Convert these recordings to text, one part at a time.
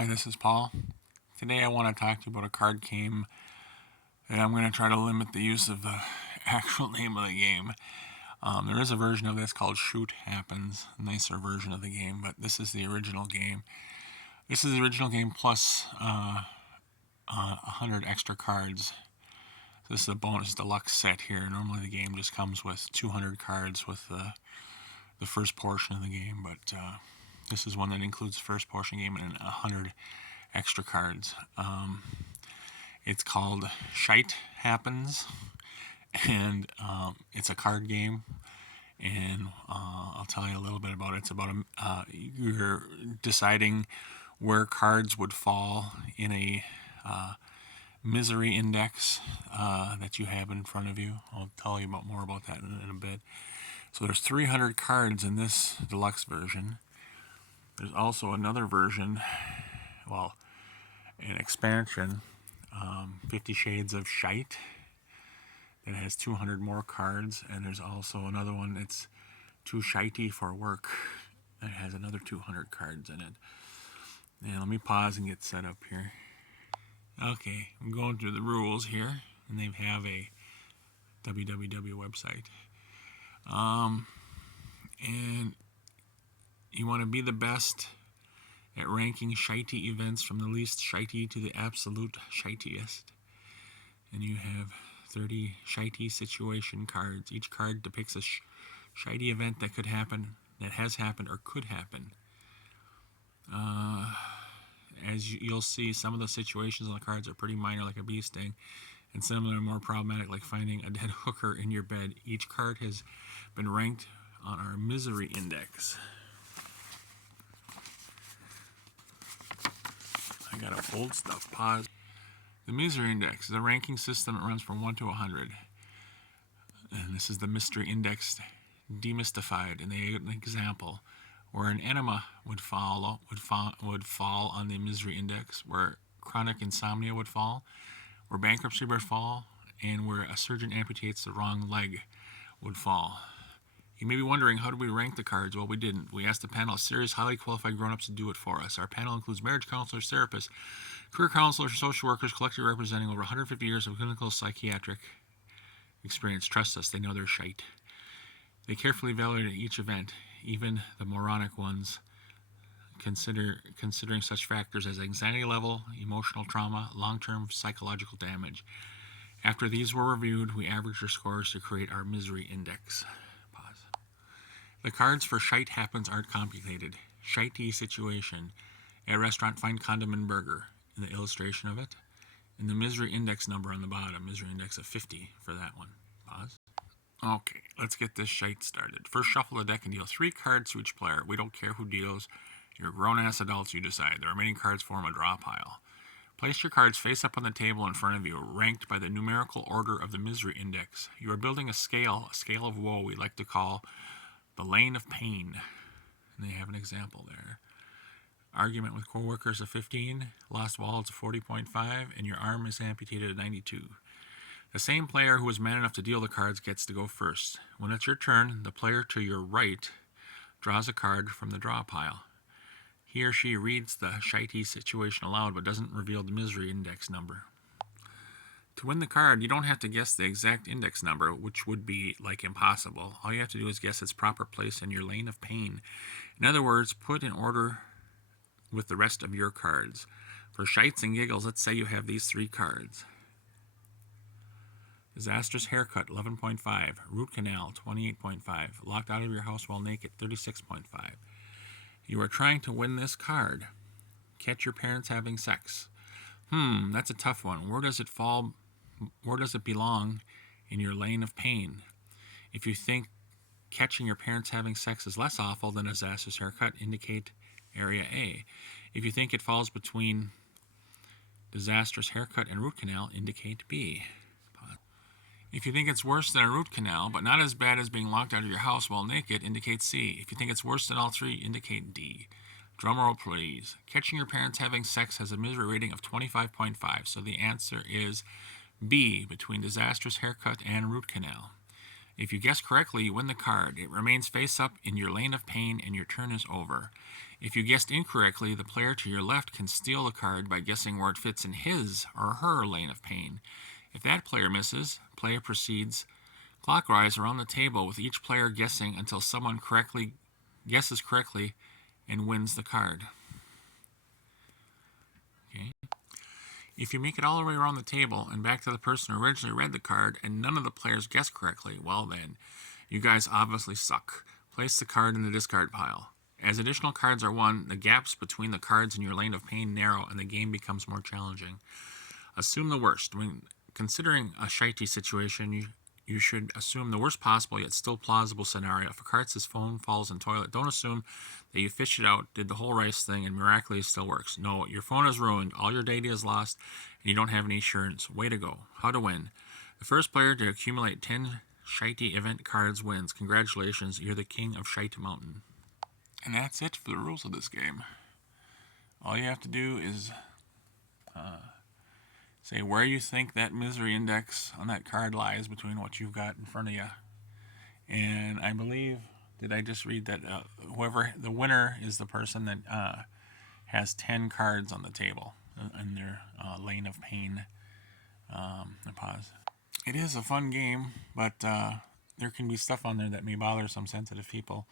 Hi, this is Paul. Today I want to talk to you about a card game, and I'm going to try to limit the use of the actual name of the game. There is a version of this called Shoot Happens, a nicer version of the game, but this is the original game. This is the original game plus 100 extra cards. This is a bonus deluxe set here. Normally the game just comes with 200 cards with the first portion of the game, but this is one that includes the first portion of the game and 100 extra cards. It's called Shite Happens, and it's a card game, and I'll tell you a little bit about it. It's about you're deciding where cards would fall in a misery index that you have in front of you. I'll tell you more about that in a bit. So there's 300 cards in this deluxe version. There's also another version, well, an expansion, 50 Shades of Shite, that has 200 more cards, and there's also another one that's Too Shitey for Work that has another 200 cards in it. Now let me pause and get set up here. Okay, I'm going through the rules here, and they have a www website. And you want to be the best at ranking shitey events from the least shitey to the absolute shitiest. And you have 30 shitey situation cards. Each card depicts a shitey event that could happen, that has happened, or could happen. As you'll see, some of the situations on the cards are pretty minor, like a bee sting, and some of them are more problematic, like finding a dead hooker in your bed. Each card has been ranked on our misery index. I gotta old stuff pause. The misery index is a ranking system that runs from 1 to 100. And this is the mystery index demystified. And an example where an enema would fall on the misery index, where chronic insomnia would fall, where bankruptcy would fall, and where a surgeon amputates the wrong leg would fall. You may be wondering, how did we rank the cards? Well, we didn't. We asked a panel of serious, highly qualified grown-ups to do it for us. Our panel includes marriage counselors, therapists, career counselors, social workers, collectively representing over 150 years of clinical psychiatric experience. Trust us, they know their shite. They carefully evaluated each event, even the moronic ones, considering such factors as anxiety level, emotional trauma, long-term psychological damage. After these were reviewed, we averaged our scores to create our misery index. Pause. The cards for Shite Happens aren't complicated. Shitey situation. At a restaurant, find condom and burger in the illustration of it. And the misery index number on the bottom, misery index of 50 for that one. Pause. Okay, let's get this shite started. First, shuffle the deck and deal 3 cards to each player. We don't care who deals. You're grown-ass adults, you decide. The remaining cards form a draw pile. Place your cards face up on the table in front of you, ranked by the numerical order of the misery index. You are building a scale of woe we like to call the lane of pain. And they have an example there. Argument with coworkers of 15, lost wallets of 40.5, and your arm is amputated at 92. The same player who is man enough to deal the cards gets to go first. When it's your turn, the player to your right draws a card from the draw pile. He or she reads the shitey situation aloud, but doesn't reveal the misery index number. To win the card, you don't have to guess the exact index number, which would be like impossible. All you have to do is guess its proper place in your lane of pain. In other words, put in order with the rest of your cards. For shites and giggles, let's say you have these 3 cards. Disastrous haircut, 11.5. Root canal, 28.5. Locked out of your house while naked, 36.5. You are trying to win this card. Catch your parents having sex. That's a tough one. Where does it fall? Where does it belong in your lane of pain? If you think catching your parents having sex is less awful than a disastrous haircut, indicate area A. If you think it falls between disastrous haircut and root canal, indicate B. If you think it's worse than a root canal, but not as bad as being locked out of your house while naked, indicate C. If you think it's worse than all 3, indicate D. Drumroll, please. Catching your parents having sex has a misery rating of 25.5, so the answer is B, between disastrous haircut and root canal. If you guess correctly, you win the card. It remains face up in your lane of pain, and your turn is over. If you guessed incorrectly, the player to your left can steal the card by guessing where it fits in his or her lane of pain. If that player misses, player proceeds clockwise around the table with each player guessing until someone guesses correctly and wins the card. Okay. If you make it all the way around the table and back to the person who originally read the card and none of the players guess correctly, well then, you guys obviously suck. Place the card in the discard pile. As additional cards are won, the gaps between the cards in your lane of pain narrow and the game becomes more challenging. Assume the worst. When considering a shitey situation, you should assume the worst possible yet still plausible scenario. If a card says phone falls in toilet, don't assume that you fished it out, did the whole rice thing, and miraculously still works. No, your phone is ruined, all your data is lost, and you don't have any insurance. Way to go. How to win. The first player to accumulate 10 shitey event cards wins. Congratulations, you're the king of Shite Mountain. And that's it for the rules of this game. All you have to do is say where you think that misery index on that card lies between what you've got in front of you. And I believe, did I just read that whoever, the winner is the person that has 10 cards on the table in their lane of pain. Pause. It is a fun game, but there can be stuff on there that may bother some sensitive people.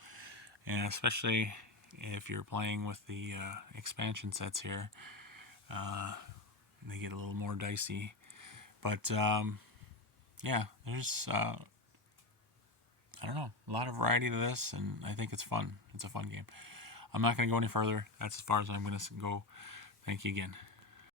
And especially if you're playing with the expansion sets here, they get a little more dicey. But yeah, there's I don't know, a lot of variety to this, and I think it's fun. It's a fun game. I'm not going to go any further. That's as far as I'm going to go. Thank you again.